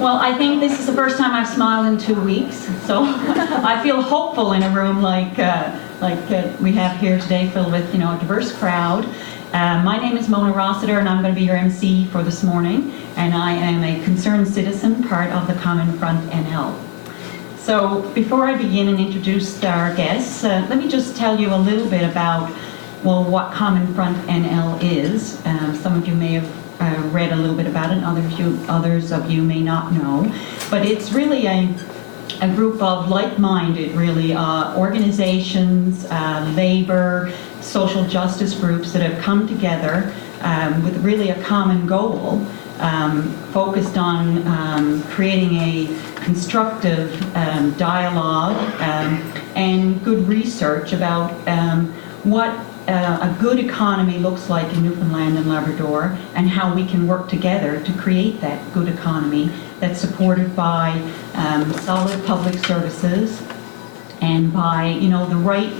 Well, I think this is the first time I've smiled in 2 weeks, so I feel hopeful in a room like we have here today, filled with, a diverse crowd. My name is Mona Rossiter, and I'm going to be your MC for this morning, and I am a concerned citizen, part of the Common Front NL. So before I begin and introduce our guests, let me just tell you a little bit about, well, what Common Front NL is. Some of you may have read a little bit about it, and others of you may not know. But it's really a group of like-minded, really, organizations, labor, social justice groups that have come together with really a common goal, focused on creating a constructive dialogue and good research about what a good economy looks like in Newfoundland and Labrador, and how we can work together to create that good economy that's supported by solid public services and by the right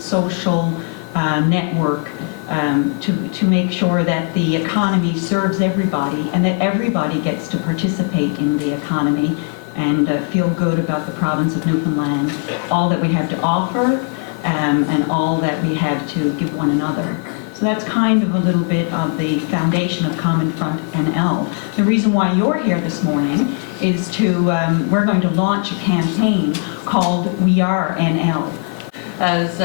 social network to make sure that the economy serves everybody and that everybody gets to participate in the economy and feel good about the province of Newfoundland, all that we have to offer, and all that we have to give one another. So that's kind of a little bit of the foundation of Common Front NL. The reason why you're here this morning is we're going to launch a campaign called We Are NL. As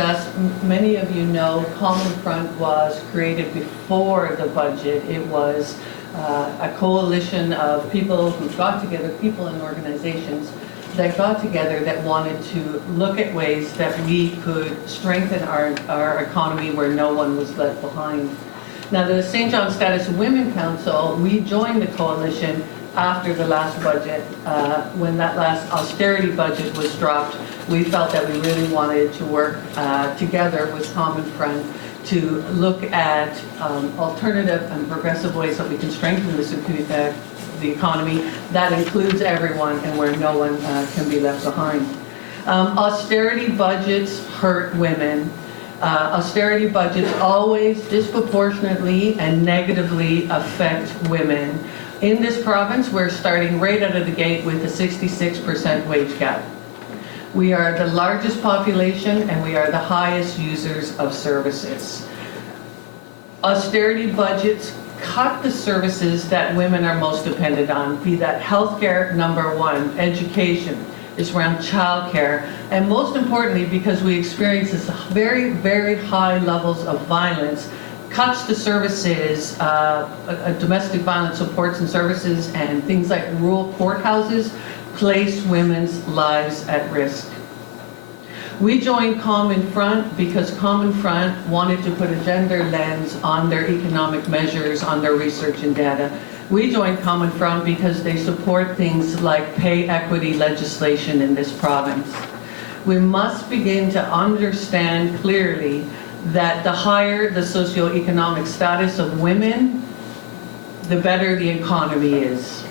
many of you know, Common Front was created before the budget. It was a coalition of people who got together, people and organizations that got together that wanted to look at ways that we could strengthen our economy where no one was left behind. Now, the St. John Status of Women Council, we joined the coalition after the last budget. When that last austerity budget was dropped, we felt that we really wanted to work together with Common Front to look at alternative and progressive ways that we can strengthen the economy that includes everyone and where no one can be left behind. Austerity budgets hurt women. Austerity budgets always disproportionately and negatively affect women. In this province, we're starting right out of the gate with a 66% wage gap. We are the largest population and we are the highest users of services. Austerity budgets cut the services that women are most dependent on, be that healthcare, number one, education, is around childcare, and most importantly, because we experience this very, very high levels of violence, cuts the services, domestic violence supports and services, and things like rural courthouses place women's lives at risk. We joined Common Front because Common Front wanted to put a gender lens on their economic measures, on their research and data. We joined Common Front because they support things like pay equity legislation in this province. We must begin to understand clearly that the higher the socioeconomic status of women, the better the economy is.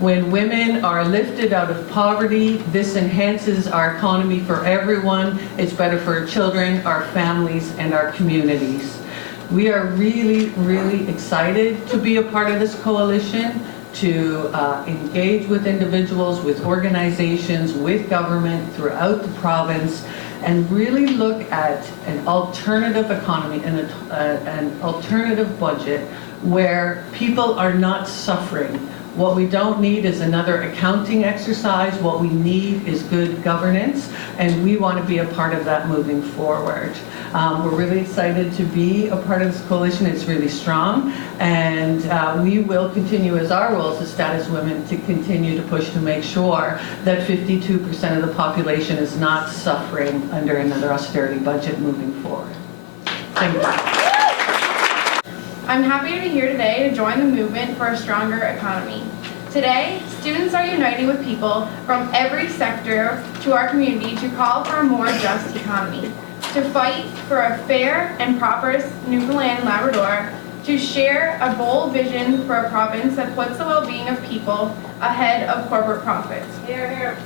When women are lifted out of poverty, this enhances our economy for everyone. It's better for our children, our families, and our communities. We are really, really excited to be a part of this coalition, to engage with individuals, with organizations, with government throughout the province, and really look at an alternative economy and an alternative budget where people are not suffering. What we don't need is another accounting exercise. What we need is good governance, and we want to be a part of that moving forward. We're really excited to be a part of this coalition. It's really strong, and we will continue as our roles as Status Women to continue to push to make sure that 52% of the population is not suffering under another austerity budget moving forward. Thank you. I'm happy to be here today to join the movement for a stronger economy. Today, students are uniting with people from every sector to our community to call for a more just economy, to fight for a fair and prosperous Newfoundland and Labrador, to share a bold vision for a province that puts the well-being of people ahead of corporate profits. Here, here.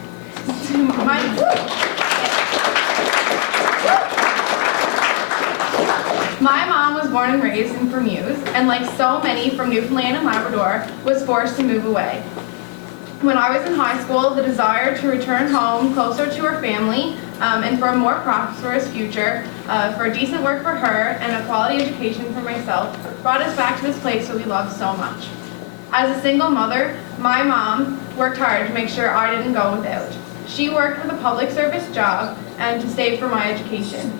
My mom was born and raised in Bermuda, and like so many from Newfoundland and Labrador, was forced to move away. When I was in high school, the desire to return home closer to her family and for a more prosperous future, for decent work for her and a quality education for myself brought us back to this place that we love so much. As a single mother, my mom worked hard to make sure I didn't go without. She worked with a public service job and to save for my education,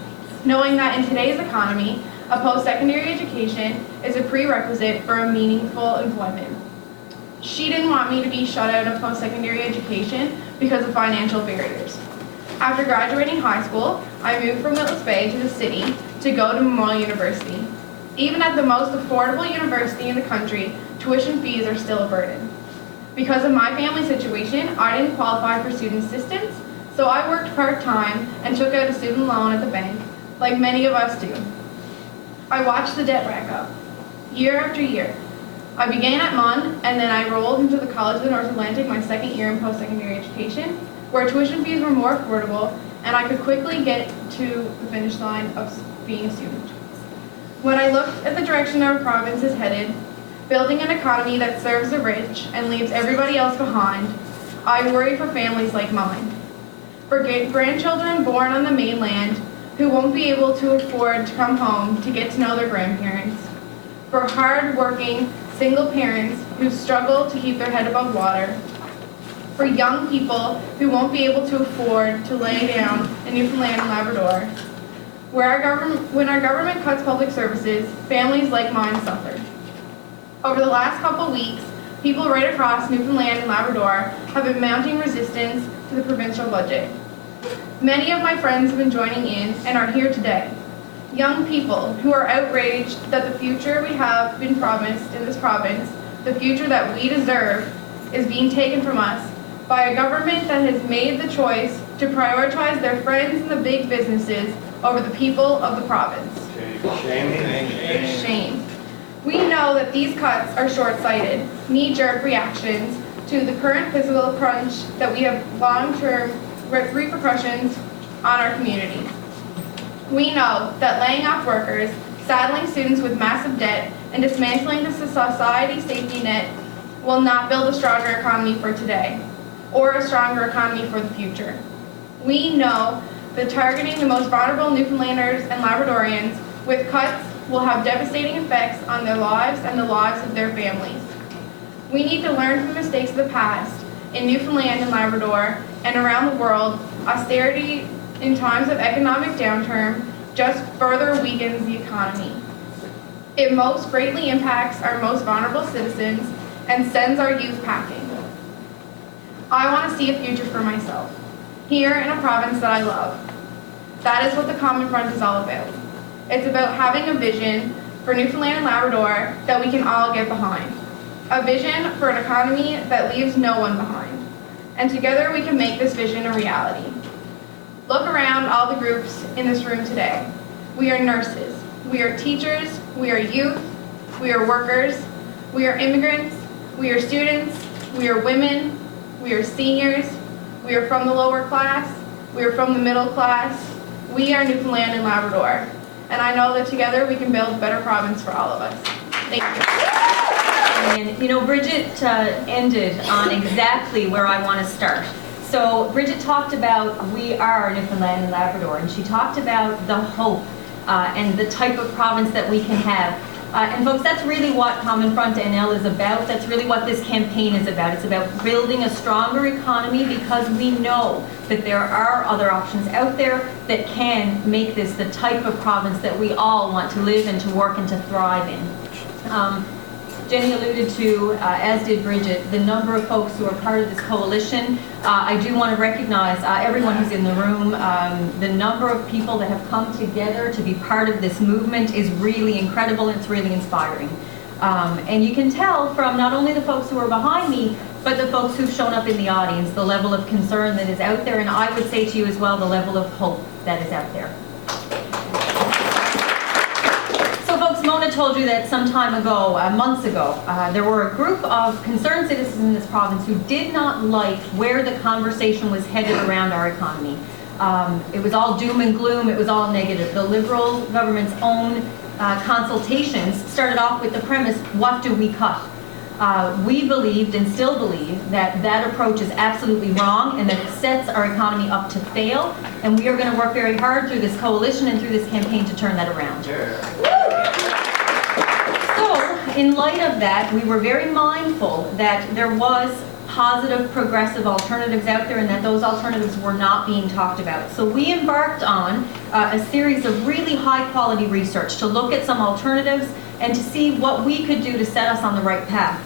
knowing that in today's economy, a post-secondary education is a prerequisite for a meaningful employment. She didn't want me to be shut out of post-secondary education because of financial barriers. After graduating high school, I moved from Witless Bay to the city to go to Memorial University. Even at the most affordable university in the country, tuition fees are still a burden. Because of my family situation, I didn't qualify for student assistance, so I worked part-time and took out a student loan at the bank, like many of us do. I watched the debt rack up, year after year. I began at MUN, and then I rolled into the College of the North Atlantic my second year in post-secondary education, where tuition fees were more affordable, and I could quickly get to the finish line of being a student. When I looked at the direction our province is headed, building an economy that serves the rich and leaves everybody else behind, I worry for families like mine. For grandchildren born on the mainland who won't be able to afford to come home to get to know their grandparents. For hard-working single parents who struggle to keep their head above water. For young people who won't be able to afford to lay down in Newfoundland and Labrador. When our government cuts public services, families like mine suffer. Over the last couple weeks, people right across Newfoundland and Labrador have been mounting resistance to the provincial budget. Many of my friends have been joining in and are here today. Young people who are outraged that the future we have been promised in this province, the future that we deserve, is being taken from us by a government that has made the choice to prioritize their friends and the big businesses over the people of the province. Shame. We know that these cuts are short-sighted, knee-jerk reactions to the current fiscal crunch that we have long-term repercussions on our community. We know that laying off workers, saddling students with massive debt, and dismantling the society safety net will not build a stronger economy for today, or a stronger economy for the future. We know that targeting the most vulnerable Newfoundlanders and Labradorians with cuts will have devastating effects on their lives and the lives of their families. We need to learn from the mistakes of the past in Newfoundland and Labrador and around the world. Austerity in times of economic downturn just further weakens the economy. It most greatly impacts our most vulnerable citizens and sends our youth packing. I want to see a future for myself, here in a province that I love. That is what the Common Front is all about. It's about having a vision for Newfoundland and Labrador that we can all get behind. A vision for an economy that leaves no one behind. And together we can make this vision a reality. Look around all the groups in this room today. We are nurses, we are teachers, we are youth, we are workers, we are immigrants, we are students, we are women, we are seniors, we are from the lower class, we are from the middle class. We are Newfoundland and Labrador. And I know that together we can build a better province for all of us. Thank you. And you know, Bridget ended on exactly where I want to start. So Bridget talked about we are Newfoundland and Labrador, and she talked about the hope and the type of province that we can have. And folks, that's really what Common Front NL is about. That's really what this campaign is about. It's about building a stronger economy because we know that there are other options out there that can make this the type of province that we all want to live and to work and to thrive in. Jenny alluded to, as did Bridget, the number of folks who are part of this coalition. I do want to recognize everyone who's in the room. The number of people that have come together to be part of this movement is really incredible. It's really inspiring. And you can tell from not only the folks who are behind me, but the folks who've shown up in the audience, the level of concern that is out there, and I would say to you as well, the level of hope that is out there. Mona told you that some time ago, months ago, there were a group of concerned citizens in this province who did not like where the conversation was headed around our economy. It was all doom and gloom, it was all negative. The Liberal government's own consultations started off with the premise, what do we cut? we believed and still believe that that approach is absolutely wrong and that it sets our economy up to fail. And we are going to work very hard through this coalition and through this campaign to turn that around. So, in light of that, we were very mindful that there was positive, progressive alternatives out there and that those alternatives were not being talked about. So we embarked on a series of really high-quality research to look at some alternatives and to see what we could do to set us on the right path.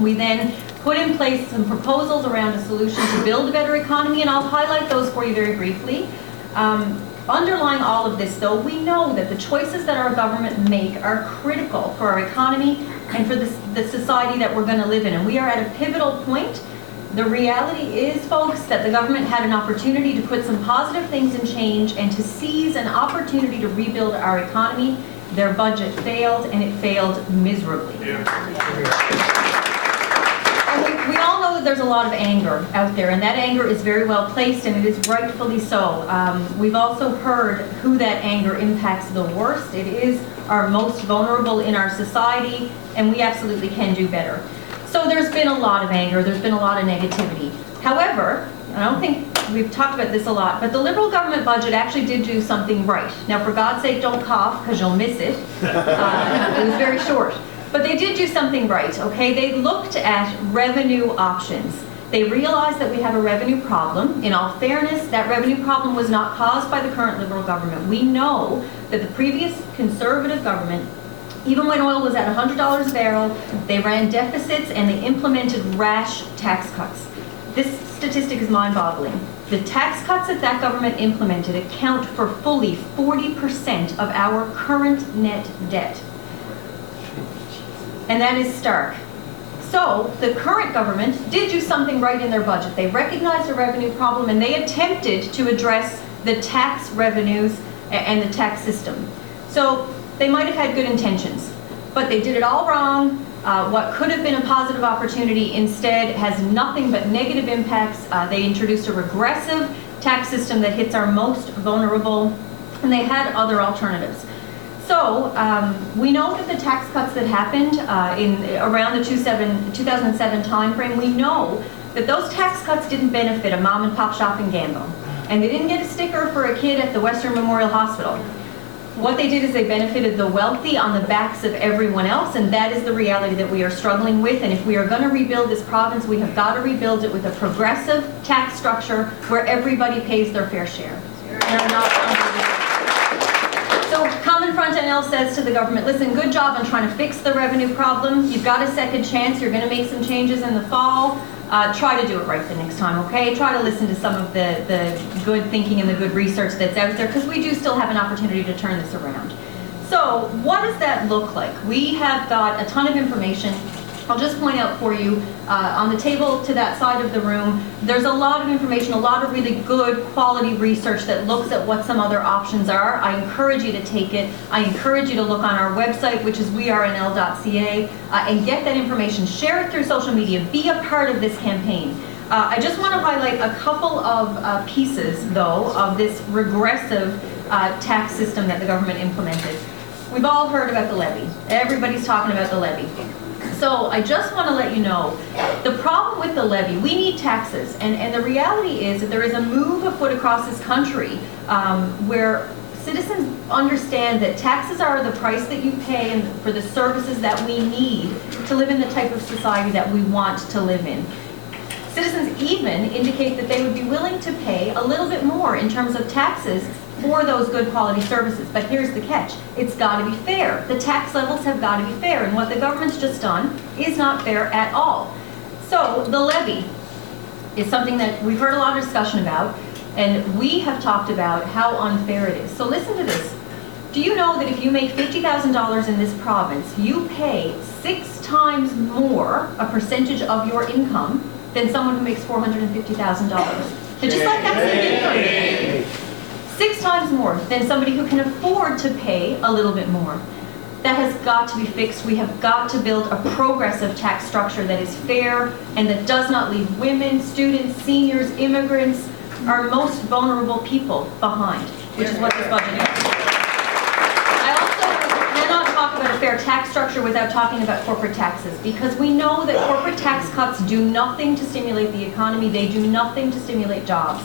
We then put in place some proposals around a solution to build a better economy, and I'll highlight those for you very briefly. Underlying all of this, though, we know that the choices that our government make are critical for our economy and for the society that we're going to live in. And we are at a pivotal point. The reality is, folks, that the government had an opportunity to put some positive things in change and to seize an opportunity to rebuild our economy. Their budget failed, and it failed miserably. And we all know that there's a lot of anger out there, and that anger is very well placed, and it is rightfully so. We've also heard who that anger impacts the worst. It is our most vulnerable in our society, and we absolutely can do better. So there's been a lot of anger, there's been a lot of negativity. However, I don't think we've talked about this a lot, but the Liberal government budget actually did do something right. Now, for God's sake, don't cough, because you'll miss it. It was very short. But they did do something right, okay? They looked at revenue options. They realized that we have a revenue problem. In all fairness, that revenue problem was not caused by the current Liberal government. We know that the previous Conservative government, even when oil was at $100 a barrel, they ran deficits and they implemented rash tax cuts. This statistic is mind-boggling. The tax cuts that that government implemented account for fully 40% of our current net debt. And that is stark. So the current government did do something right in their budget. They recognized a revenue problem and they attempted to address the tax revenues and the tax system. So they might have had good intentions, but they did it all wrong. What could have been a positive opportunity instead has nothing but negative impacts. They introduced a regressive tax system that hits our most vulnerable, and they had other alternatives. So we know that the tax cuts that happened around the 2007 timeframe, we know that those tax cuts didn't benefit a mom and pop shop in Gambell, and they didn't get a sticker for a kid at the Western Memorial Hospital. What they did is they benefited the wealthy on the backs of everyone else, and that is the reality that we are struggling with. And if we are going to rebuild this province, we have got to rebuild it with a progressive tax structure where everybody pays their fair share. So Common Front NL says to the government, listen, good job on trying to fix the revenue problem. You've got a second chance. You're going to make some changes in the fall. Try to do it right the next time, okay? Try to listen to some of the good thinking and the good research that's out there, because we do still have an opportunity to turn this around. So what does that look like? We have got a ton of information. I'll just point out for you, on the table to that side of the room, there's a lot of information, a lot of really good quality research that looks at what some other options are. I encourage you to take it. I encourage you to look on our website, which is wearenl.ca, and get that information. Share it through social media. Be a part of this campaign. I just want to highlight a couple of pieces, though, of this regressive tax system that the government implemented. We've all heard about the levy. Everybody's talking about the levy. So I just want to let you know, the problem with the levy, we need taxes, and the reality is that there is a move afoot across this country where citizens understand that taxes are the price that you pay for the services that we need to live in the type of society that we want to live in. Citizens even indicate that they would be willing to pay a little bit more in terms of taxes for those good quality services. But here's the catch. It's got to be fair. The tax levels have got to be fair. And what the government's just done is not fair at all. So the levy is something that we've heard a lot of discussion about. And we have talked about how unfair it is. So listen to this. Do you know that if you make $50,000 in this province, you pay 6 times more a percentage of your income than someone who makes $450,000? So just like that's the difference. 6 times more than somebody who can afford to pay a little bit more. That has got to be fixed. We have got to build a progressive tax structure that is fair and that does not leave women, students, seniors, immigrants, our most vulnerable people behind, which is what this budget is. I also cannot talk about a fair our tax structure without talking about corporate taxes, because we know that corporate tax cuts do nothing to stimulate the economy. They do nothing to stimulate jobs.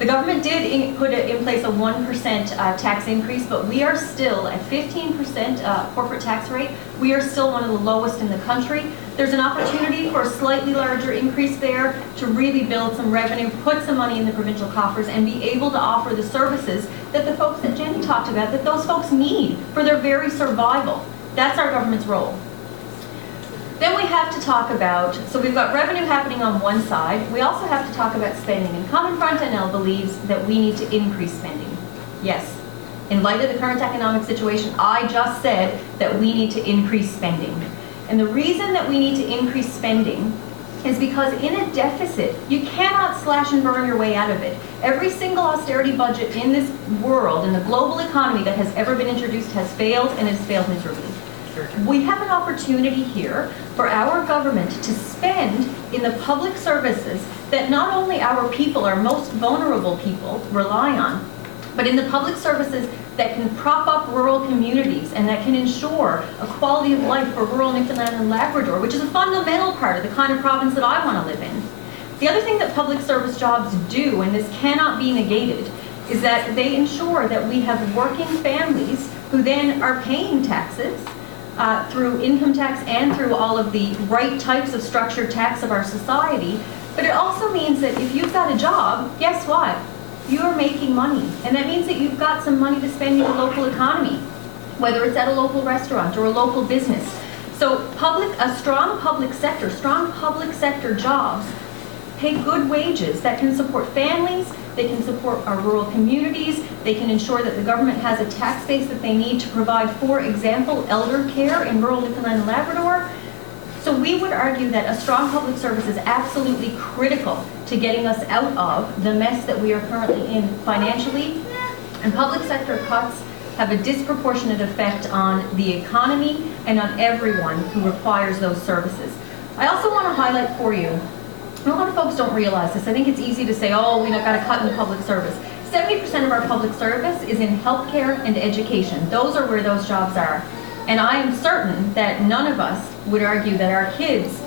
The government did put in place a 1% tax increase, but we are still at 15% corporate tax rate. We are still one of the lowest in the country. There's an opportunity for a slightly larger increase there to really build some revenue, put some money in the provincial coffers, and be able to offer the services that the folks that Jenny talked about, that those folks need for their very survival. That's our government's role. Then we have to talk about, so we've got revenue happening on one side. We also have to talk about spending. And Common Front NL believes that we need to increase spending. Yes, in light of the current economic situation, I just said that we need to increase spending. And the reason that we need to increase spending is because in a deficit, you cannot slash and burn your way out of it. Every single austerity budget in this world, in the global economy that has ever been introduced, has failed, and has failed miserably. We have an opportunity here for our government to spend in the public services that not only our people, our most vulnerable people, rely on, but in the public services that can prop up rural communities and that can ensure a quality of life for rural Newfoundland and Labrador, which is a fundamental part of the kind of province that I want to live in. The other thing that public service jobs do, and this cannot be negated, is that they ensure that we have working families who then are paying taxes through income tax and through all of the right types of structured tax of our society. But it also means that if you've got a job, guess what? You're making money. And that means that you've got some money to spend in the local economy, whether it's at a local restaurant or a local business. So a strong public sector jobs pay good wages that can support families, they can support our rural communities, they can ensure that the government has a tax base that they need to provide, for example, elder care in rural Newfoundland and Labrador. So we would argue that a strong public service is absolutely critical to getting us out of the mess that we are currently in financially. And public sector cuts have a disproportionate effect on the economy and on everyone who requires those services. I also want to highlight for you, a lot of folks don't realize this. I think it's easy to say, oh, we've got to cut in the public service. 70% of our public service is in healthcare and education. Those are where those jobs are. And I am certain that none of us would argue that our kids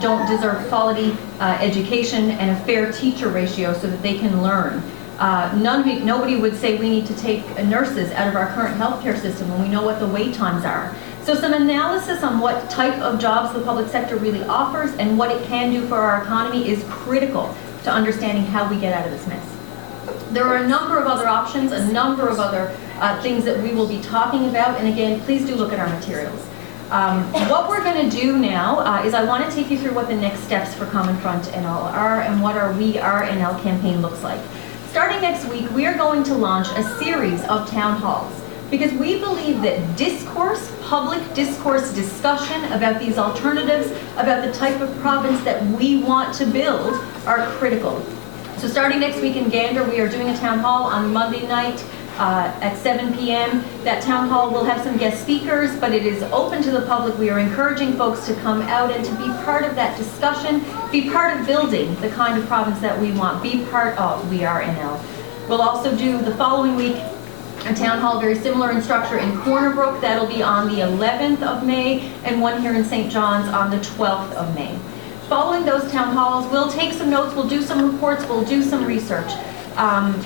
don't deserve quality education and a fair teacher ratio so that they can learn. Nobody would say we need to take nurses out of our current healthcare system when we know what the wait times are. So some analysis on what type of jobs the public sector really offers and what it can do for our economy is critical to understanding how we get out of this mess. There are a number of other options, a number of other things that we will be talking about, and again, please do look at our materials. What we're going to do now is I want to take you through what the next steps for Common Front NL are and what our We Are NL campaign looks like. Starting next week, we are going to launch a series of town halls because we believe that discourse, public discourse discussion about these alternatives, about the type of province that we want to build are critical. So starting next week in Gander, we are doing a town hall on Monday night at 7 p.m. That town hall will have some guest speakers, but it is open to the public. We are encouraging folks to come out and to be part of that discussion, be part of building the kind of province that we want, be part of We Are NL. We'll also do the following week a town hall very similar in structure in Corner Brook. That'll be on the 11th of May, and one here in St. John's on the 12th of May. Following those town halls, we'll take some notes, we'll do some reports, we'll do some research.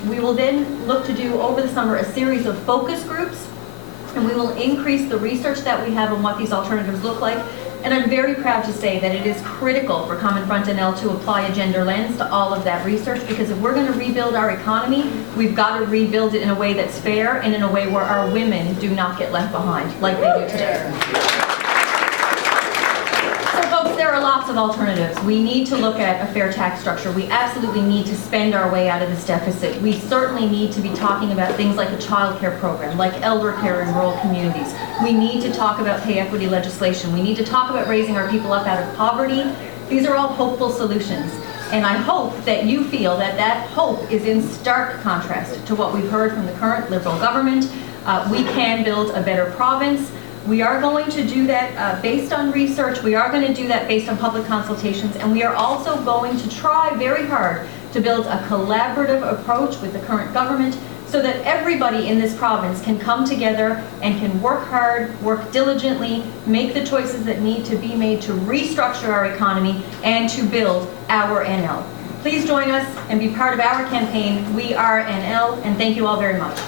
We will then look to do over the summer a series of focus groups, and we will increase the research that we have on what these alternatives look like. And I'm very proud to say that it is critical for Common Front NL to apply a gender lens to all of that research, because if we're going to rebuild our economy, we've got to rebuild it in a way that's fair and in a way where our women do not get left behind like they do today. There are lots of alternatives. We need to look at a fair tax structure. We absolutely need to spend our way out of this deficit. We certainly need to be talking about things like a child care program, like elder care in rural communities. We need to talk about pay equity legislation. We need to talk about raising our people up out of poverty. These are all hopeful solutions. And I hope that you feel that that hope is in stark contrast to what we've heard from the current Liberal government. We can build a better province. We are going to do that based on research. We are going to do that based on public consultations. And we are also going to try very hard to build a collaborative approach with the current government so that everybody in this province can come together and can work hard, work diligently, make the choices that need to be made to restructure our economy and to build our NL. Please join us and be part of our campaign, We Are NL, and thank you all very much.